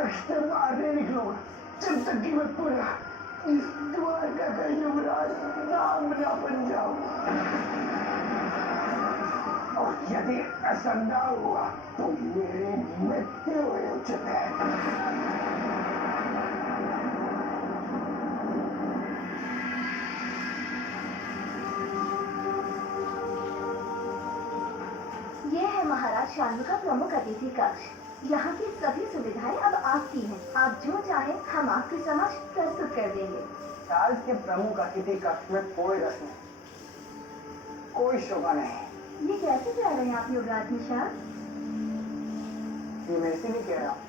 कृष्ण मारने निकलूंगा जब तक कि मैं पूरा इस द्वारका का युवराज नाम ना बन जाऊं। और यदि ऐसा ना हुआ तो मेरी मृत्यु उचित है। ये है महाराज शानु का प्रमुख अतिथि कक्ष। यहाँ की सभी सुविधाएं अब आपकी हैं। आप जो चाहे हम आपके समक्ष प्रस्तुत कर देंगे। राज के प्रमुख अतिथि कक्ष में कोई रस्म नहीं, कोई शोभा नहीं। ये कैसे कह रहे हैं आप युवराज निषाद? ये मैं इसीलिए कह रहा हूँ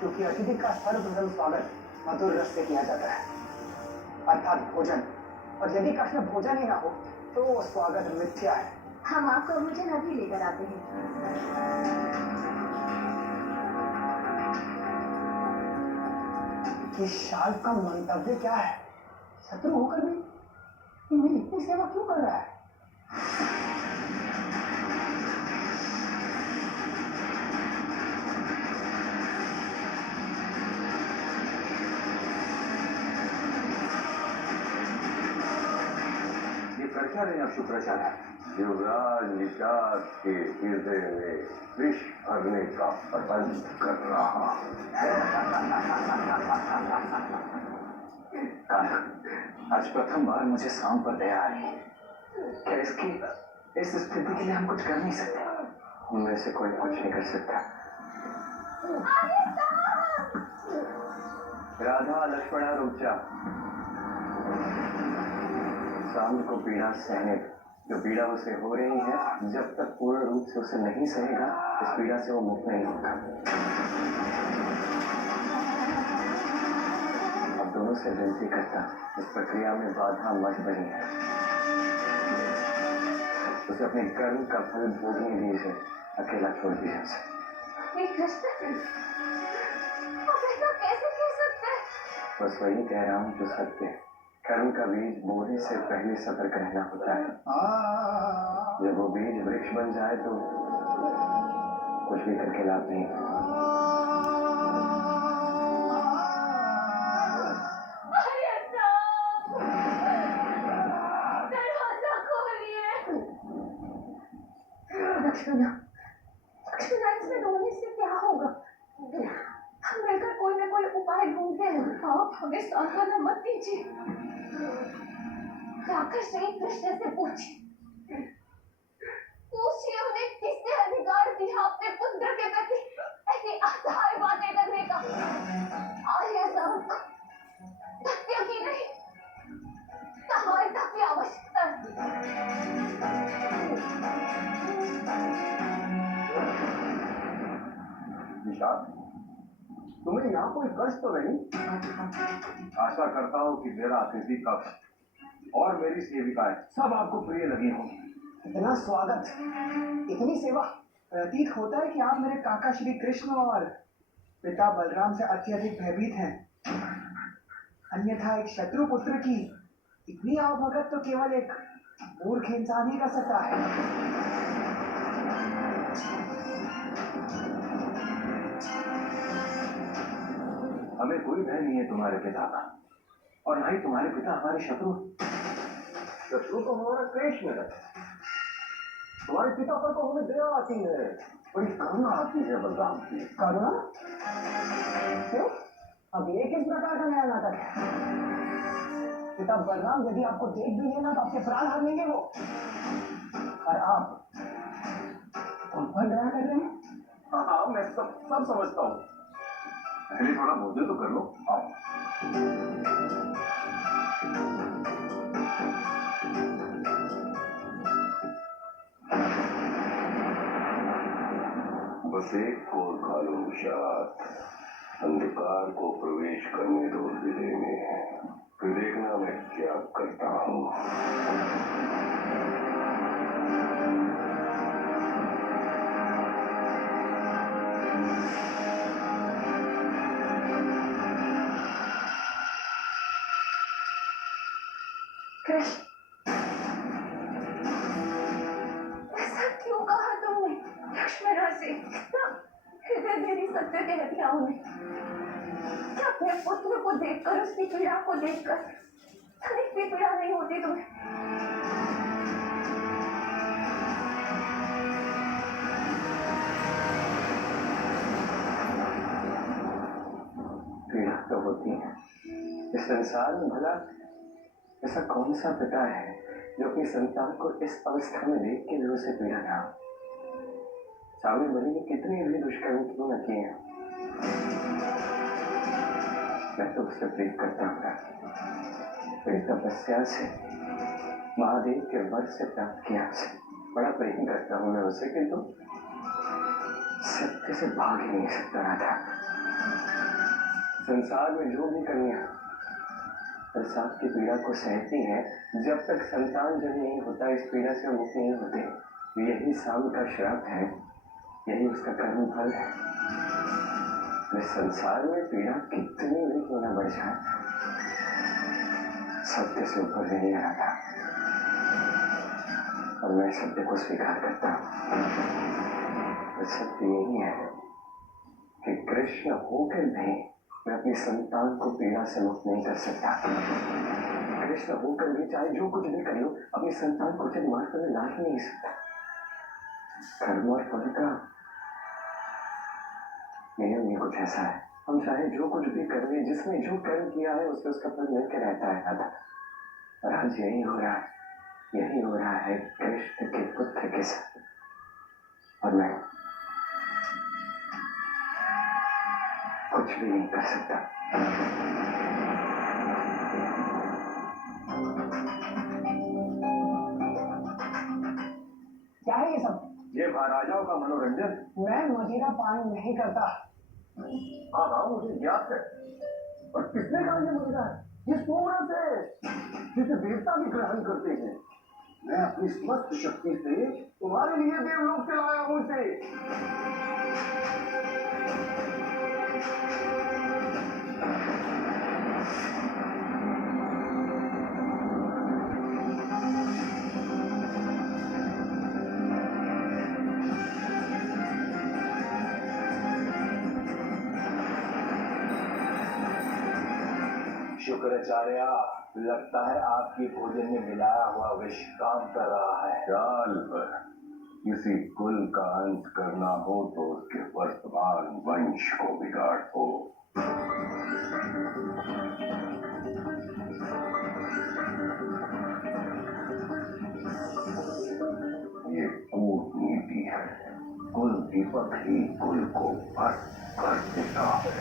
क्योंकि अतिथि का सर्वप्रथम स्वागत मधुर रस से किया जाता है, अर्थात भोजन। और यदि कक्ष में भोजन ही ना हो तो वो स्वागत मिथ्या है। हम आपको भोजन अभी लेकर आते हैं। कि शाल का मंतव्य क्या है? शत्रु होकर भी ये मेरी इतनी सेवा क्यों कर रहा है? ये क्या रहे हैं शुक्राचार्य? युवराज निषाद के हृदय में विष भरने का प्रबंध कर रहा। आज प्रथम बार मुझे सांप पर दया आ रही है। क्या इसकी इस स्थिति के लिए हम कुछ कर नहीं सकते? उनमें से कोई कुछ नहीं कर सकता। राधा लक्ष्मणा रुक जा। सांप को पीड़ा सहने, जो पीड़ा उसे हो रही है, जब तक पूर्ण रूप से उसे नहीं सहेगा इस पीड़ा से वो मुक्त नहीं होगा। अब दोनों से विनती करता, इस प्रक्रिया में बाधा मत बनी है। उसे अपने कर्म का फल भोगने दीजिए, अकेला छोड़ दीजिए उसे। आप ऐसा कैसे कह सकते हैं? बस वही कह रहा हूँ जो सत्य है। कर्म का बीज बोने से पहले सतर्क रहना होता है। जब वो बीज वृक्ष बन जाए तो कुछ भी करके लाभ नहीं। लक्ष्मणा, इसमें रोने से क्या होगा? हम मिलकर कोई न कोई उपाय ढूंढते हैं। आप हमें सांत्वना मत दीजिए। जाकर श्री कृष्ण से पूछिए उन्हें किसने अधिकार दिया अपने पुत्र के प्रति ऐसी असहाय बातें करने का? और यह सब सत्य की नहीं, सहायता की आवश्यकता है। निषाद, तुम्हें यहाँ कोई कष्ट तो नहीं? आशा करता हूँ कि मेरा अतिथि कक्ष और मेरी सेविकाएं सब आपको प्रिय लगी होंगी। इतना स्वागत, इतनी सेवा, प्रतीत होता है कि आप मेरे काका श्री कृष्ण और पिता बलराम से अत्यधिक भयभीत हैं। अन्यथा एक शत्रु पुत्र की इतनी आवभगत तो केवल एक मूर्ख इंसान ही कर सकता है। हमें कोई भय नहीं है तुम्हारे पिता का, और ना ही तुम्हारे पिता हमारे शत्रु। शत्रु तो हमारा कृष्ण है। तुम्हारे पिता पर तो हमें दया आती है, बड़ी करुणा आती है बलराम की। करुणा? क्यों? अब ये किस प्रकार का नया नाटक है? पिता बलराम यदि आपको देख भी लेना तो आपके प्राण हर लेंगे वो, और आप उन पर दया कर रहे हैं? हाँ, मैं सब समझता हूँ। पहले थोड़ा भोजन तो कर लो। आओ। बस एक कोर खा लो निषाद, अंधकार को प्रवेश करने दो हृदय में, फिर देखना मैं क्या करता हूँ। कृष्ण, ऐसा क्यों कहा तुमने? लक्ष्मणा से हृदय मेरी सत्य कह दिया उन्हें कि अपने पुत्र को देखकर, उसकी पीड़ा को देखकर तनिक भी पीड़ा नहीं होती तुम्हें। पीड़ा तो होती है। इस संसार में भला ऐसा कौन सा पिता है जो अपनी संतान को इस अवस्था में देख के भी उसे पीड़ा ना हो। सामने बलि ने कितने भी दुष्कर्म क्यों न किए हैं, मैं तो उससे प्रेम करता हूँ। मेरी तपस्या से, महादेव के वर से प्राप्त किया उसे, बड़ा प्रेम करता हूँ मैं उसे, किंतु सत्य से भाग ही नहीं सकता रहा था। संसार में जो भी कन्या प्रसाद की पीड़ा को सहती है, जब तक संतान जन्म नहीं होता इस पीड़ा से मुक्त नहीं होते। यही शाम का श्राप है, यही उसका कर्म फल है। इस संसार में पीड़ा कितनी भी क्यों न बढ़ जाए, सत्य से ऊपर नहीं आ रहा था। और मैं सत्य को स्वीकार करता हूँ। सत्य यही है कि कृष्ण होकर भी मैं अपनी संतान को पीड़ा से मुक्त नहीं कर सकता। कृष्ण होकर भी चाहे जो कुछ भी कर लो, अपनी संतान को उचित मार्ग में ला ही नहीं सकता। कर्म और फल का नियम ही कुछ ऐसा है, हम चाहे जो कुछ भी कर ले, जिसने जो कर्म किया है उसे उसका फल मिलकर रहता है राधा। और आज यही हो रहा है, यही हो रहा है कृष्ण के पुत्र के साथ। और मैं कुछ भी नहीं कर सकता। क्या है ये सब? ये महाराजाओं का मनोरंजन। मैं मदिरा पान नहीं करता। हाँ हाँ, मुझे याद है। और किसने कहा ये मदिरा है? ये सोमरस है, जिसे देवता भी ग्रहण करते हैं। मैं अपनी समस्त शक्ति से तुम्हारे लिए देवलोक से लाया हूँ इसे। शुक्राचार्य, लगता है आपकी भोजन में मिलाया हुआ विष काम कर रहा है। साल पर किसी कुल का अंत करना हो तो उसके वर्तमान वंश को बिगाड़ो। ये कूटनीति है। कुल दीपक ही कुल को भस्म कर देता है।